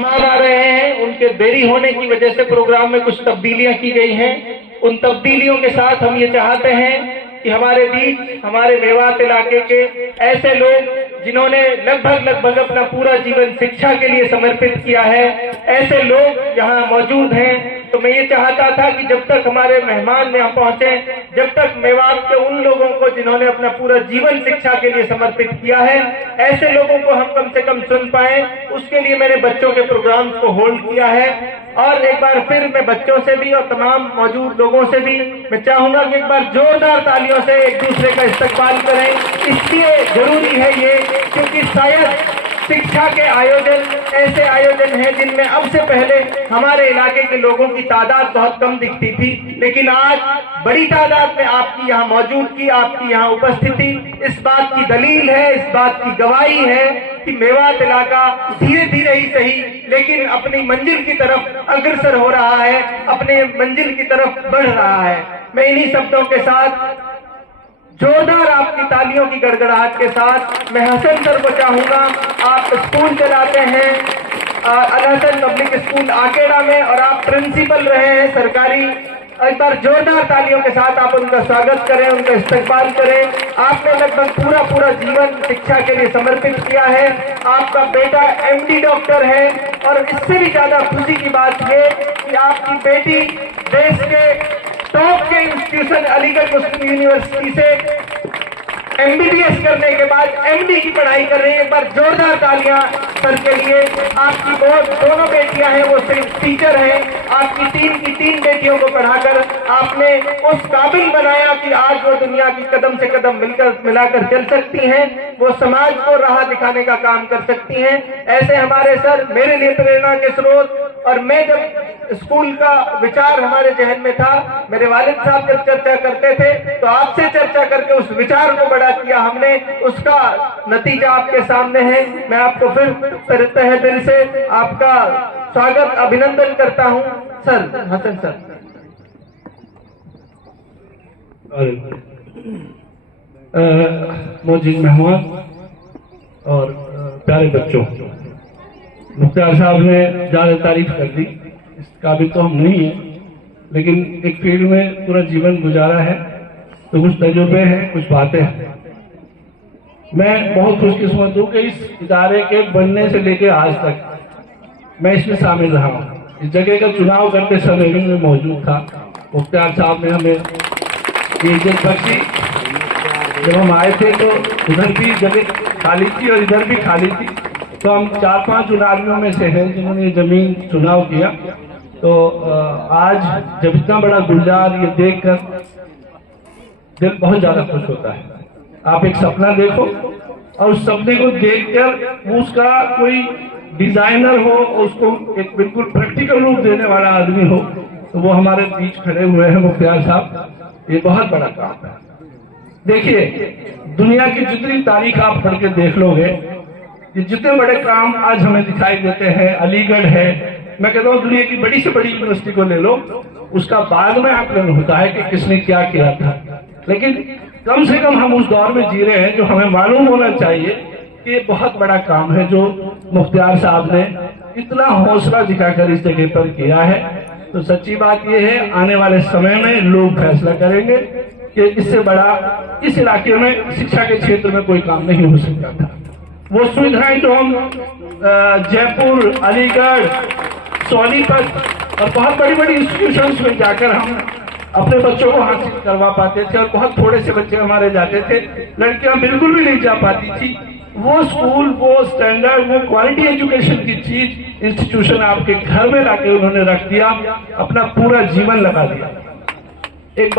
मेहमान आ रहे हैं, उनके देरी होने की वजह से प्रोग्राम में कुछ तब्दीलियां की गई हैं। उन तब्दीलियों के साथ हम ये चाहते हैं कि हमारे बीच, हमारे मेवात इलाके के ऐसे लोग जिन्होंने लगभग अपना पूरा जीवन शिक्षा के लिए समर्पित किया है, ऐसे लोग यहाँ मौजूद हैं। तो मैं ये चाहता था कि जब तक हमारे मेहमान यहाँ पहुंचे, जब तक मेवात के उन लोगों को जिन्होंने अपना पूरा जीवन शिक्षा के लिए समर्पित किया है, ऐसे लोगों को हम कम से कम सुन पाए, उसके लिए मैंने बच्चों के प्रोग्राम को होल्ड किया है। और एक बार फिर मैं बच्चों से भी और तमाम मौजूद लोगों से भी मैं चाहूंगा कि एक बार जोरदार तालियों से एक दूसरे का इस्तकबाल करें। इसलिए जरूरी है ये, क्योंकि शायद शिक्षा के आयोजन ऐसे आयोजन हैं जिनमें अब से पहले हमारे इलाके के लोगों की तादाद बहुत कम दिखती थी, लेकिन आज बड़ी तादाद में आपकी यहाँ मौजूदगी, आपकी यहाँ उपस्थिति इस बात की दलील है, इस बात की गवाही है कि मेवात इलाका धीरे धीरे ही सही लेकिन अपनी मंजिल की तरफ अग्रसर हो रहा है, अपने मंजिल की तरफ बढ़ रहा है। मैं इन्हीं शब्दों के साथ जोरदार आपकी तालियों की गड़गड़ाहट के साथ मैं हसन सर को चाहूंगा। आप स्कूल चलाते हैं अल हसन पब्लिक स्कूल आकेड़ा में और आप प्रिंसिपल रहे हैं सरकारी। एक बार जोरदार तालियों के साथ आप उनका स्वागत करें, उनका इस्तकबाल करें। आपने लगभग पूरा जीवन शिक्षा के लिए समर्पित किया है। आपका बेटा MD डॉक्टर है और इससे भी ज्यादा खुशी की बात ये कि आपकी बेटी देश के टॉप के इंस्टीट्यूशन अलीगढ़ मुस्लिम यूनिवर्सिटी से MBBS करने के बाद MD की पढ़ाई कर रही है। एक बार जोरदार तालियां सर के लिए। आपकी दोनों बेटियां हैं, वो सिर्फ टीचर हैं। आपकी तीन बेटियों को पढ़ाकर आपने उस काबिल बनाया कि आज वो दुनिया की कदम से कदम मिलाकर चल सकती हैं, वो समाज को राह दिखाने का काम कर सकती हैं। ऐसे हमारे सर मेरे लिए प्रेरणा के स्रोत। और मैं जब स्कूल का विचार हमारे जहन में था, मेरे वालिद साहब जब चर्चा करते थे तो आपसे चर्चा करके उस विचार को बड़ा किया हमने, उसका नतीजा आपके सामने है। मैं आपको फिर तहे दिल से आपका स्वागत अभिनंदन करता हूं सर। हसन सर। मौजूद मेहमान और प्यारे बच्चों, मुख्तार साहब ने ज्यादा तारीफ कर दी, इस काबिल तो हम नहीं है, लेकिन एक फील्ड में पूरा जीवन गुजारा है तो कुछ तजुर्बे हैं, कुछ बातें हैं। मैं बहुत खुशकिस्मत हूँ कि इस इदारे के बनने से लेकर आज तक मैं इसमें शामिल रहा हूँ। इस जगह का चुनाव करते समय भी मैं मौजूद था। मुख्तार साहब ने हमें ये इज्जत बख्शी। जब हम आए थे तो उधर भी जगह खाली थी और इधर भी खाली थी, तो हम 4-5 उन आदमियों में से हैं जिन्होंने ये जमीन चुनाव किया। तो आज जब इतना बड़ा गुलजार ये देखकर दिल बहुत ज्यादा खुश होता है। आप एक सपना देखो और उस सपने को देखकर उसका कोई डिजाइनर हो, उसको एक बिल्कुल प्रैक्टिकल रूप देने वाला आदमी हो, तो वो हमारे बीच खड़े हुए हैं मुख्तार साहब। ये बहुत बड़ा काम है। देखिए, दुनिया की जितनी तारीख आप पढ़ के देख लोगे, ये जितने बड़े काम आज हमें दिखाई देते हैं, अलीगढ़ है, मैं कहता हूँ दुनिया की बड़ी से बड़ी यूनिवर्सिटी को ले लो, उसका बाद में आकलन होता है कि किसने क्या किया था। लेकिन कम से कम हम उस दौर में जी रहे हैं जो हमें मालूम होना चाहिए कि ये बहुत बड़ा काम है जो मुख्तार साहब ने इतना हौसला दिखाकर इस जगह पर किया है। तो सच्ची बात यह है, आने वाले समय में लोग फैसला करेंगे कि इससे बड़ा इस इलाके में शिक्षा के क्षेत्र में कोई काम नहीं हो सकता था। वो सुविधाएं जो हम जयपुर, अलीगढ़, सोनीपत और बहुत बड़ी बड़ी इंस्टीट्यूशंस में जाकर हम अपने बच्चों को हासिल करवा पाते थे, और बहुत थोड़े से बच्चे हमारे जाते थे, लड़कियां बिल्कुल भी नहीं जा पाती थी। वो स्कूल, वो स्टैंडर्ड, वो क्वालिटी एजुकेशन की चीज इंस्टीट्यूशन आपके घर में लाके उन्होंने रख दिया, अपना पूरा जीवन लगा दिया। एक